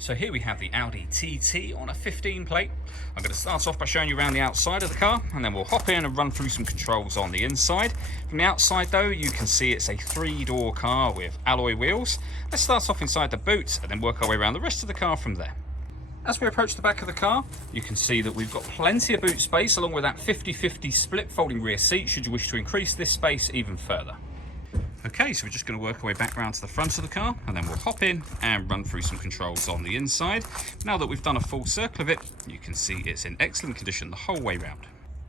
So here we have the Audi TT on a 15 plate. I'm going to start off by showing you around the outside of the car, and then we'll hop in and run through some controls on the inside. From the outside though, you can see it's a 3-door car with alloy wheels. Let's start off inside the boot and then work our way around the rest of the car from there. As we approach the back of the car, you can see that we've got plenty of boot space along with that 50-50 split folding rear seat should you wish to increase this space even further. Okay, so we're just going to work our way back around to the front of the car, and then we'll hop in and run through some controls on the inside. Now that we've done a full circle of it, you can see it's in excellent condition the whole way round.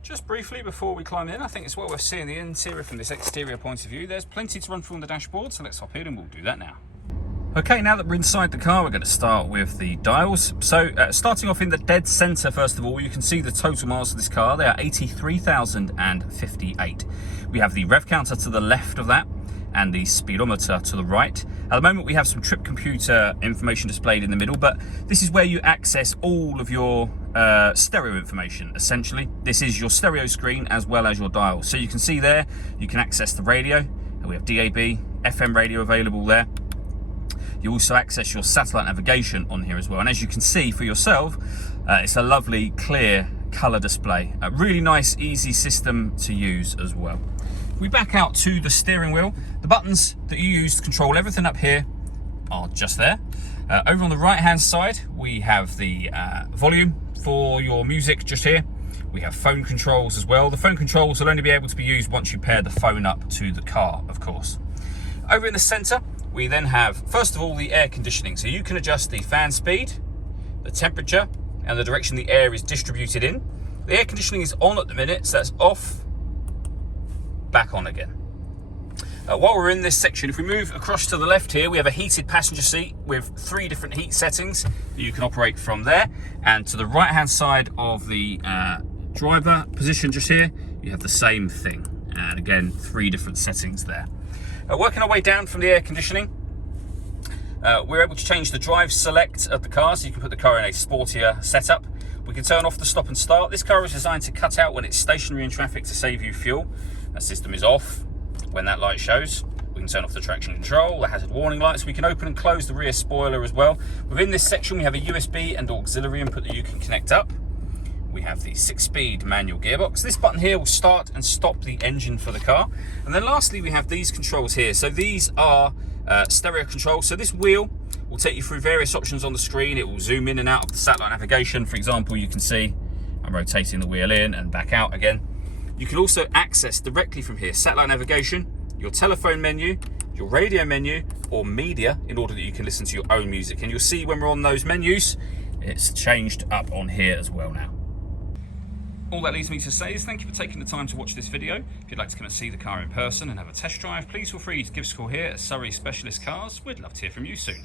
Just briefly before we climb in, I think it's well worth seeing the interior from this exterior point of view. There's plenty to run through on the dashboard, so let's hop in and we'll do that now. Okay, now that we're inside the car, we're going to start with the dials. So starting off in the dead centre, first of all, you can see the total miles of this car. They are 83,058. We have the rev counter to the left of that, and the speedometer to the right. At the moment we have some trip computer information displayed in the middle, but this is where you access all of your stereo information, essentially. This is your stereo screen as well as your dial. So you can see there, you can access the radio, and we have DAB, FM radio available there. You also access your satellite navigation on here as well. And as you can see for yourself, it's a lovely clear colour display. A really nice, easy system to use as well. We back out to the steering wheel. The buttons that you use to control everything up here are just there. Over on the right hand side, we have the volume for your music just here. We have phone controls as well. The phone controls will only be able to be used once you pair the phone up to the car, of course. Over in the center, we then have, first of all, the air conditioning. So you can adjust the fan speed, the temperature, and the direction the air is distributed in. The air conditioning is on at the minute, so that's off, back on again. While we're in this section, if we move across to the left here, we have a heated passenger seat with 3 different heat settings that you can operate from there. And to the right hand side of the driver position just here, you have the same thing. And again, 3 different settings there. Working our way down from the air conditioning, we're able to change the drive select of the car, so you can put the car in a sportier setup. We can turn off the stop and start. This car is designed to cut out when it's stationary in traffic to save you fuel. That system is off when that light shows. We can turn off the traction control, the hazard warning lights. We can open and close the rear spoiler as well. Within this section, we have a USB and auxiliary input that you can connect up. We have the 6-speed manual gearbox. This button here will start and stop the engine for the car. And then lastly, we have these controls here. So these are stereo controls. So this wheel will take you through various options on the screen. It will zoom in and out of the satellite navigation. For example, you can see I'm rotating the wheel in and back out again. You can also access directly from here satellite navigation, your telephone menu, your radio menu, or media, in order that you can listen to your own music. And you'll see when we're on those menus, it's changed up on here as well now. All that leaves me to say is thank you for taking the time to watch this video. If you'd like to come and see the car in person and have a test drive, please feel free to give us a call here at Surrey Specialist Cars. We'd love to hear from you soon.